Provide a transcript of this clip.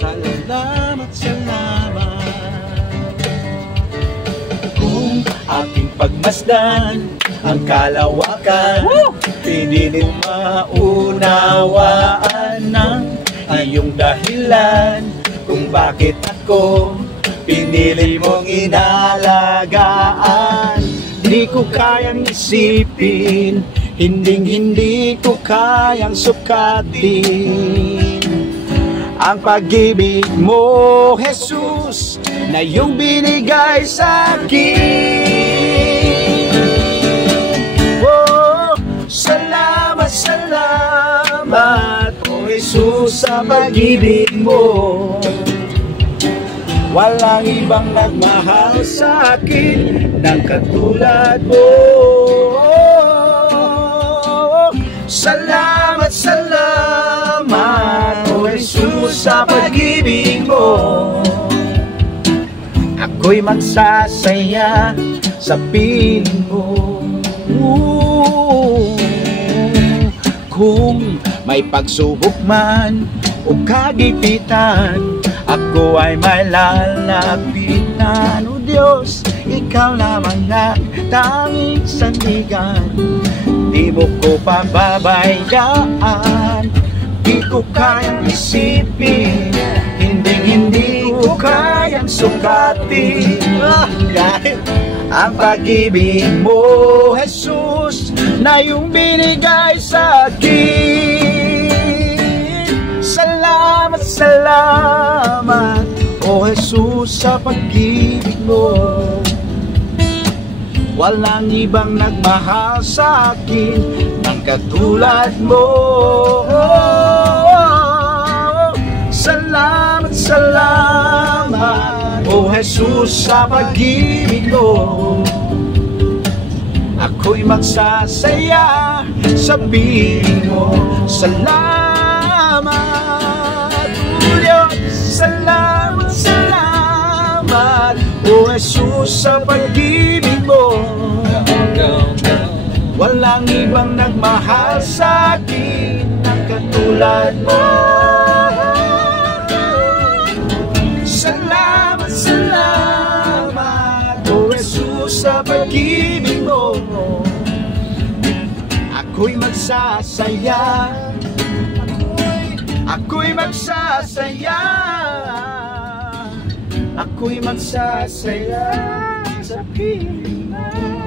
Salamat, salamat. Kung aking pagmasdan ang kalawakan, pinilit maunawaan ng iyong dahilan kung bakit ako pinili mong inalagaan. Di ko kayang isipin, hindi ko kayang sukatin ang pag-ibig mo, Jesus, na iyong binigay sa akin. Oh, salamat, salamat, oh Jesus, sa pag-ibig mo. Walang ibang nagmahal sa akin ng katulad mo. Oh, salamat, salamat, oh Jesus, sa pag-ibig mo. Ako'y magsasaya sa piling mo. Kung may pagsubok man o kagipitan, ako ay may lalapitan. O Diyos, ikaw lamang na tanging sandigan. Di mo ko pababayaan, di ko kayang isipin, hindi ko kayang sukatin. Kahit ang pag-ibig mo, Jesus, na iyong binigay sa akin. Salamat, salamat, oh Jesus, sa pag-ibig mo. Walang ibang nagmahal sa akin ng katulad mo. Salamat, salamat, oh Jesus, sa pag-ibig mo. Ako'y magsasaya sa piling mo. Salamat, oh Diyos, salamat, salamat, oh Jesus, sa pag-ibig mo. Walang ibang nagmahal sa akin ng katulad mo. Salamat, salamat, oh Jesus, sa pag-ibig mo. Ako'y magsasaya, ako'y magsasaya, ako'y magsasaya sa piling mo.